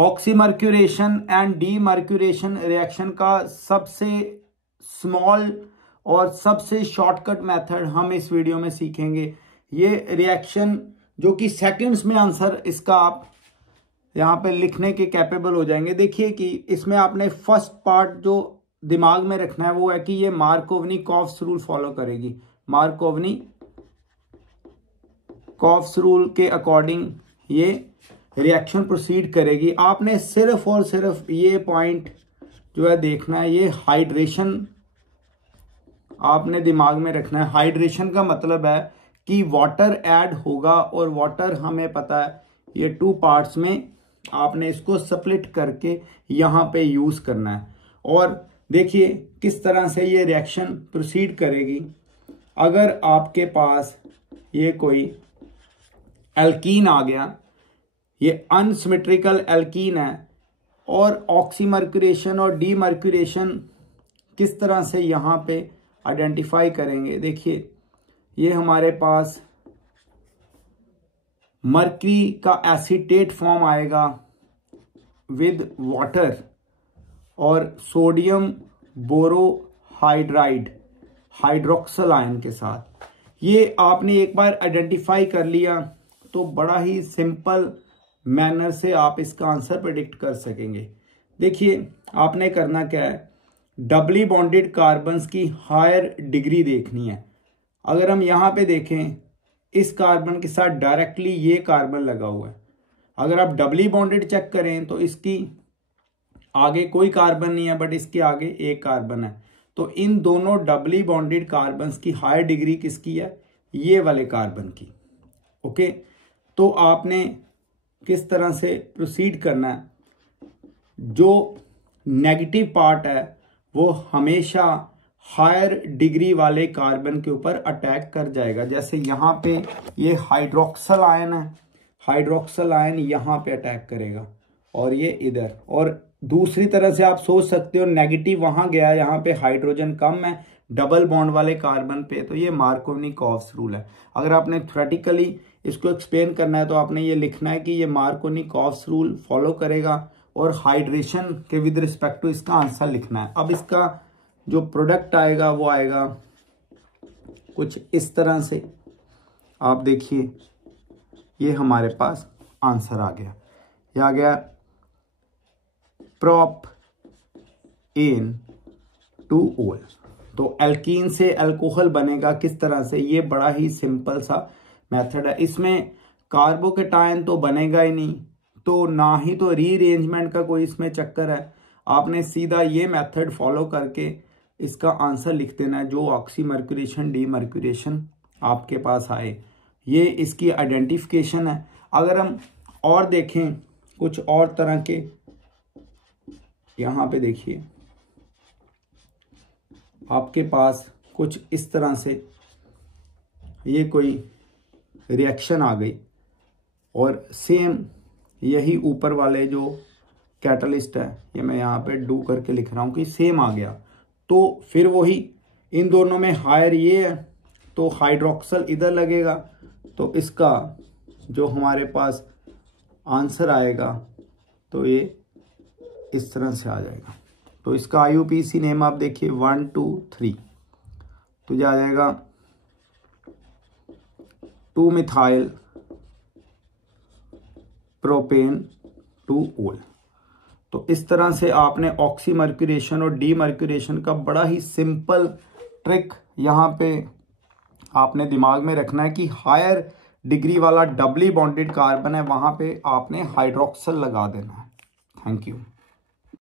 Oxymercuration and demercuration reaction का सबसे small और सबसे शॉर्टकट मेथड हम इस वीडियो में सीखेंगे। ये रिएक्शन जो कि सेकंड्स में आंसर इसका आप यहाँ पे लिखने के कैपेबल हो जाएंगे। देखिए कि इसमें आपने फर्स्ट पार्ट जो दिमाग में रखना है वो है कि ये मार्कोवनी-कॉफ्स रूल फॉलो करेगी। मार्कोवनी-कॉफ्स रूल के अकॉर्डिंग ये रिएक्शन प्रोसीड करेगी। आपने सिर्फ और सिर्फ ये पॉइंट जो है देखना है, ये हाइड्रेशन आपने दिमाग में रखना है। हाइड्रेशन का मतलब है कि वाटर ऐड होगा और वाटर हमें पता है ये 2 पार्ट्स में आपने इसको स्प्लिट करके यहाँ पे यूज करना है। और देखिए किस तरह से ये रिएक्शन प्रोसीड करेगी। अगर आपके पास ये कोई एल्कीन आ गया, ये अनसिमेट्रिकल एल्कीन है, और ऑक्सीमर्क्यूरेशन और डीमर्क्यूरेशन किस तरह से यहाँ पे आइडेंटिफाई करेंगे। देखिए ये हमारे पास मर्क्यूरी का एसीटेट फॉर्म आएगा विद वाटर और सोडियम बोरोहाइड्राइड हाइड्रोक्सल आयन के साथ। ये आपने एक बार आइडेंटिफाई कर लिया तो बड़ा ही सिंपल मैनर से आप इसका आंसर प्रेडिक्ट कर सकेंगे। देखिए आपने करना क्या है, डबली बॉन्डेड कार्बन्स की हायर डिग्री देखनी है। अगर हम यहाँ पे देखें, इस कार्बन के साथ डायरेक्टली ये कार्बन लगा हुआ है। अगर आप डबली बॉन्डेड चेक करें तो इसकी आगे कोई कार्बन नहीं है, बट इसके आगे एक कार्बन है। तो इन दोनों डबली बॉन्डेड कार्बन्स की हायर डिग्री किसकी है, ये वाले कार्बन की। ओके, तो आपने किस तरह से प्रोसीड करना है, जो नेगेटिव पार्ट है वो हमेशा हायर डिग्री वाले कार्बन के ऊपर अटैक कर जाएगा। जैसे यहाँ पे ये हाइड्रोक्सल आयन है, हाइड्रोक्सल आयन यहाँ पे अटैक करेगा और ये इधर। और दूसरी तरह से आप सोच सकते हो नेगेटिव वहां गया, यहाँ पे हाइड्रोजन कम है डबल बॉन्ड वाले कार्बन पे, तो ये मार्कोवनी-कॉफ्स रूल है। अगर आपने थ्योरेटिकली इसको एक्सप्लेन करना है तो आपने ये लिखना है कि ये मार्कोवनी-कॉफ्स रूल फॉलो करेगा और हाइड्रेशन के विद रिस्पेक्ट टू इसका आंसर लिखना है। अब इसका जो प्रोडक्ट आएगा वो आएगा कुछ इस तरह से। आप देखिए ये हमारे पास आंसर आ गया, ये आ गया प्रोप एन 2-OL। तो एल्कीन से अल्कोहल बनेगा किस तरह से, ये बड़ा ही सिंपल सा मेथड है। इसमें कार्बोकेटायन तो बनेगा ही नहीं, तो ना ही तो रीअरेंजमेंट का कोई इसमें चक्कर है। आपने सीधा ये मेथड फॉलो करके इसका आंसर लिख देना है जो ऑक्सीमर्क्यूरेशन डीमर्क्यूरेशन आपके पास आए। ये इसकी आइडेंटिफिकेशन है। अगर हम और देखें कुछ और तरह के, यहाँ पे देखिए आपके पास कुछ इस तरह से ये कोई रिएक्शन आ गई और सेम यही ऊपर वाले जो कैटलिस्ट है, ये मैं यहाँ पे डू करके लिख रहा हूँ कि सेम आ गया, तो फिर वही इन दोनों में हायर ये है तो हाइड्रोक्सल इधर लगेगा, तो इसका जो हमारे पास आंसर आएगा तो ये इस तरह से आ जाएगा। तो इसका IUPAC नेम आप देखिए 1 2 3, तो ये आ जाएगा 2-मिथाइल प्रोपेन 2-OL। तो इस तरह से आपने ऑक्सीमर्क्यूरेशन और डीमर्क्यूरेशन का बड़ा ही सिंपल ट्रिक यहाँ पे आपने दिमाग में रखना है कि हायर डिग्री वाला डबली बॉन्डेड कार्बन है वहाँ पे आपने हाइड्रोक्सल लगा देना है। Thank you.